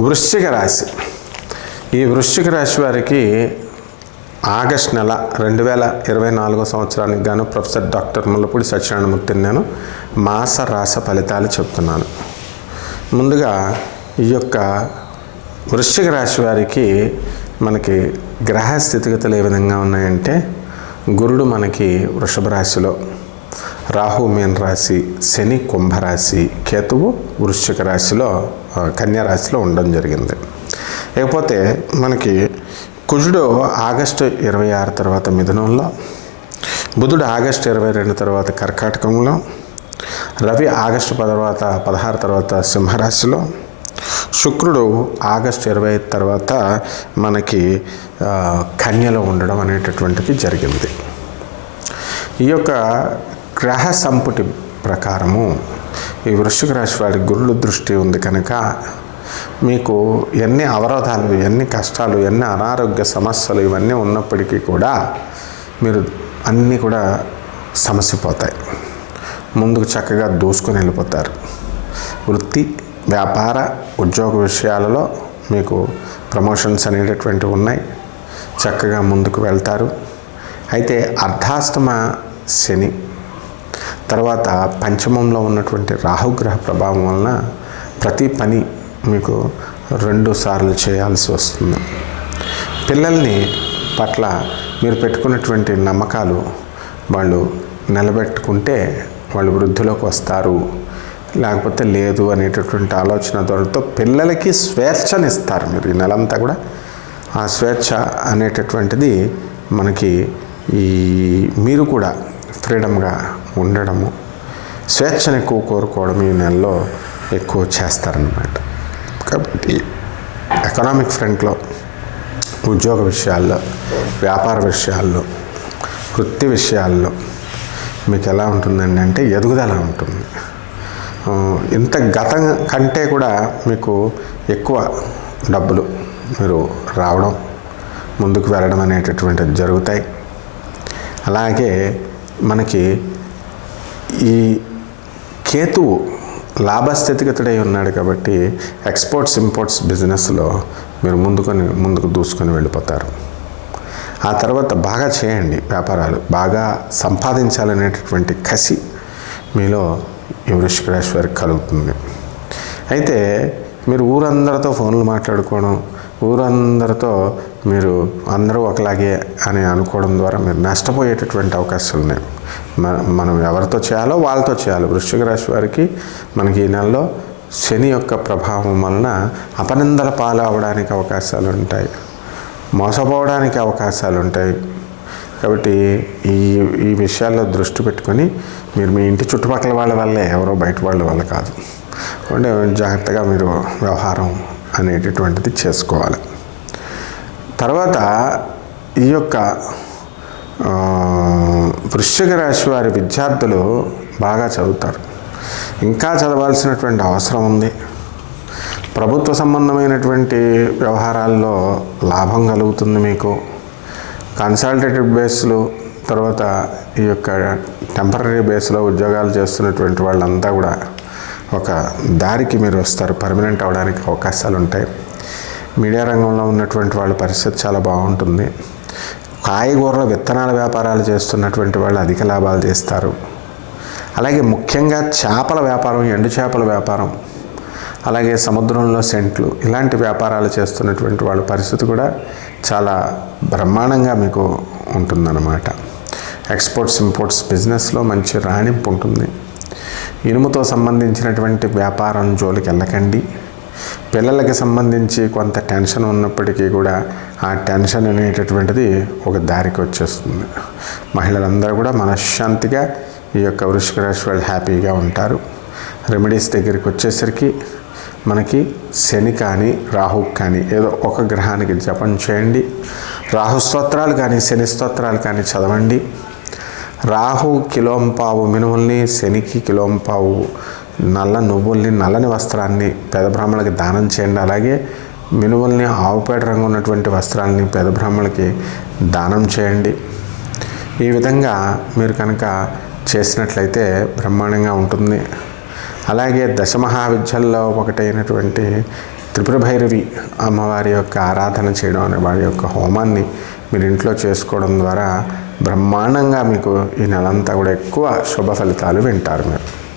వృశ్చిక రాశి. ఈ వృశ్చిక రాశి వారికి ఆగస్ట్ నెల 2024 సంవత్సరానికి గాను ప్రొఫెసర్ డాక్టర్ ముల్లపూడి సత్యనారాయణమూర్తిని నేను మాస రాశి ఫలితాలు చెప్తున్నాను. ముందుగా ఈ యొక్క వృశ్చిక రాశి వారికి మనకి గ్రహ స్థితిగతులు ఏ విధంగా ఉన్నాయంటే, గురుడు మనకి వృషభ రాశిలో, రాహు మీన రాశి, శని కుంభరాశి, కేతువు వృశ్చిక రాశిలో కన్యా రాశిలో ఉండడం జరిగింది. లేకపోతే మనకి కుజుడు ఆగస్టు 26 తర్వాత మిథునంలో, బుధుడు ఆగస్టు 22 తర్వాత కర్కాటకంలో, రవి ఆగస్టు 16 తర్వాత సింహరాశిలో, శుక్రుడు ఆగస్టు 25 తర్వాత మనకి కన్యలో ఉండడం అనేటటువంటిది జరిగింది. ఈ యొక్క గ్రహ సంపుటి ప్రకారము ఈ వృశ్చిక రాశి వారికి గురుడు దృష్టి ఉంది కనుక మీకు ఎన్ని అవరోధాలు, ఎన్ని కష్టాలు, ఎన్ని అనారోగ్య సమస్యలు ఇవన్నీ ఉన్నప్పటికీ కూడా మీరు అన్నీ కూడా సమసిపోతాయి. ముందుకు చక్కగా దూసుకొని వెళ్ళిపోతారు. వృత్తి, వ్యాపార, ఉద్యోగ విషయాలలో మీకు ప్రమోషన్స్ అనేటటువంటివి ఉన్నాయి. చక్కగా ముందుకు వెళ్తారు. అయితే అర్ధాష్టమ శని తర్వాత పంచమంలో ఉన్నటువంటి రాహుగ్రహ ప్రభావం వలన ప్రతి పని మీకు 2 సార్లు చేయాల్సి వస్తుంది. పిల్లల్ని పట్ల మీరు పెట్టుకున్నటువంటి నమ్మకాలు వాళ్ళు నిలబెట్టుకుంటే వాళ్ళు వృద్ధిలోకి వస్తారు, లేకపోతే లేదు అనేటటువంటి ఆలోచన ధోరణితో పిల్లలకి స్వేచ్ఛనిస్తారు. మీరు ఈ నెలంతా కూడా ఆ స్వేచ్ఛ అనేటటువంటిది మనకి మీరు కూడా ఫ్రీడమ్గా ఉండడము, స్వేచ్ఛను ఎక్కువ కోరుకోవడం ఈ నెలలో ఎక్కువ చేస్తారన్నమాట. కాబట్టి ఎకనామిక్ ఫ్రంట్లో, ఉద్యోగ విషయాల్లో, వ్యాపార విషయాల్లో, వృత్తి విషయాల్లో మీకు ఎలా ఉంటుందండి అంటే ఎదుగుదల ఉంటుంది. ఇంత గతం కంటే కూడా మీకు ఎక్కువ డబ్బులు మీరు రావడం, ముందుకు వెళ్ళడం అనేటటువంటిది జరుగుతాయి. అలాగే మనకి ఈ కేతువు లాభస్థితిగతుడై ఉన్నాడు కాబట్టి ఎక్స్పోర్ట్స్ ఇంపోర్ట్స్ బిజినెస్లో మీరు ముందుకు దూసుకొని వెళ్ళిపోతారు. ఆ తర్వాత బాగా చేయండి, వ్యాపారాలు బాగా సంపాదించాలనేటటువంటి కసి మీలో ఈ వృశ్చిక రాశి వారికి కలుగుతుంది. అయితే మీరు ఊరందరితో ఫోన్లు మాట్లాడుకోవడం, ఊరందరితో మీరు అందరూ ఒకలాగే అని అనుకోవడం ద్వారా మీరు నష్టపోయేటటువంటి అవకాశాలు ఉన్నాయి. మనం ఎవరితో చేయాలో వాళ్ళతో చేయాలి. వృశ్చిక రాశి వారికి మనకి ఈ నెలలో శని యొక్క ప్రభావం వలన అపనిందల పాలు అవ్వడానికి అవకాశాలు ఉంటాయి, మోసపోవడానికి అవకాశాలు ఉంటాయి. కాబట్టి ఈ విషయాల్లో దృష్టి పెట్టుకొని మీరు మీ ఇంటి చుట్టుపక్కల వాళ్ళ వల్లే, ఎవరో బయట వాళ్ళ వల్ల కాదు, అంటే జాగ్రత్తగా మీరు వ్యవహారం అనేటటువంటిది చేసుకోవాలి. తర్వాత ఈ యొక్క వృశ్చిక రాశి వారి విద్యార్థులు బాగా చదువుతారు. ఇంకా చదవాల్సినటువంటి అవసరం ఉంది. ప్రభుత్వ సంబంధమైనటువంటి వ్యవహారాల్లో లాభం కలుగుతుంది మీకు. కన్సల్టేటివ్ బేస్లు, తర్వాత ఈ యొక్క టెంపరీ బేస్లో ఉద్యోగాలు చేస్తున్నటువంటి వాళ్ళంతా కూడా ఒక దారికి మీరు వస్తారు, పర్మనెంట్ అవడానికి అవకాశాలు ఉంటాయి. మీడియా రంగంలో ఉన్నటువంటి వాళ్ళ పరిస్థితి చాలా బాగుంటుంది. కాయగూరల విత్తనాల వ్యాపారాలు చేస్తున్నటువంటి వాళ్ళు అధిక లాభాలు చేస్తారు. అలాగే ముఖ్యంగా చేపల వ్యాపారం, ఎండు చేపల వ్యాపారం, అలాగే సముద్రంలో సెంట్లు, ఇలాంటి వ్యాపారాలు చేస్తున్నటువంటి వాళ్ళ పరిస్థితి కూడా చాలా బ్రహ్మాండంగా మీకు ఉంటుందన్నమాట. ఎక్స్పోర్ట్స్ ఇంపోర్ట్స్ బిజినెస్లో మంచి రాణింపు ఉంటుంది. ఇనుముతో సంబంధించినటువంటి వ్యాపారం జోలికి వెళ్ళకండి. పిల్లలకి సంబంధించి కొంత టెన్షన్ ఉన్నప్పటికీ కూడా ఆ టెన్షన్ అనేటటువంటిది ఒక దారికి వచ్చేస్తుంది. మహిళలందరూ కూడా మనశ్శాంతిగా ఈ యొక్క వృశ్చిక రాశి వాళ్ళు హ్యాపీగా ఉంటారు. రెమెడీస్ దగ్గరికి వచ్చేసరికి మనకి శని కానీ రాహు కానీ ఏదో ఒక గ్రహానికి జపం చేయండి. రాహు స్తోత్రాలు కానీ శని స్తోత్రాలు కానీ చదవండి. రాహు కిలోంపావు మినుముల్ని, శనికి కిలోంపావు నల్ల నువ్వుల్ని, నల్లని వస్త్రాన్ని పేద బ్రాహ్మణులకి దానం చేయండి. అలాగే మినుముల్ని, ఆవుపేట రంగు ఉన్నటువంటి వస్త్రాలని పేద బ్రాహ్మణులకి దానం చేయండి. ఈ విధంగా మీరు కనుక చేసినట్లయితే బ్రహ్మాండంగా ఉంటుంది. అలాగే దశమహావిద్యల్లో ఒకటైనటువంటి త్రిపుర భైరవి అమ్మవారి యొక్క ఆరాధన చేయడం అనే వారి యొక్క హోమాన్ని మీరు ఇంట్లో చేసుకోవడం ద్వారా బ్రహ్మాండంగా మీకు ఈ నెలంతా కూడా ఎక్కువ శుభ ఫలితాలు వింటారు మీరు.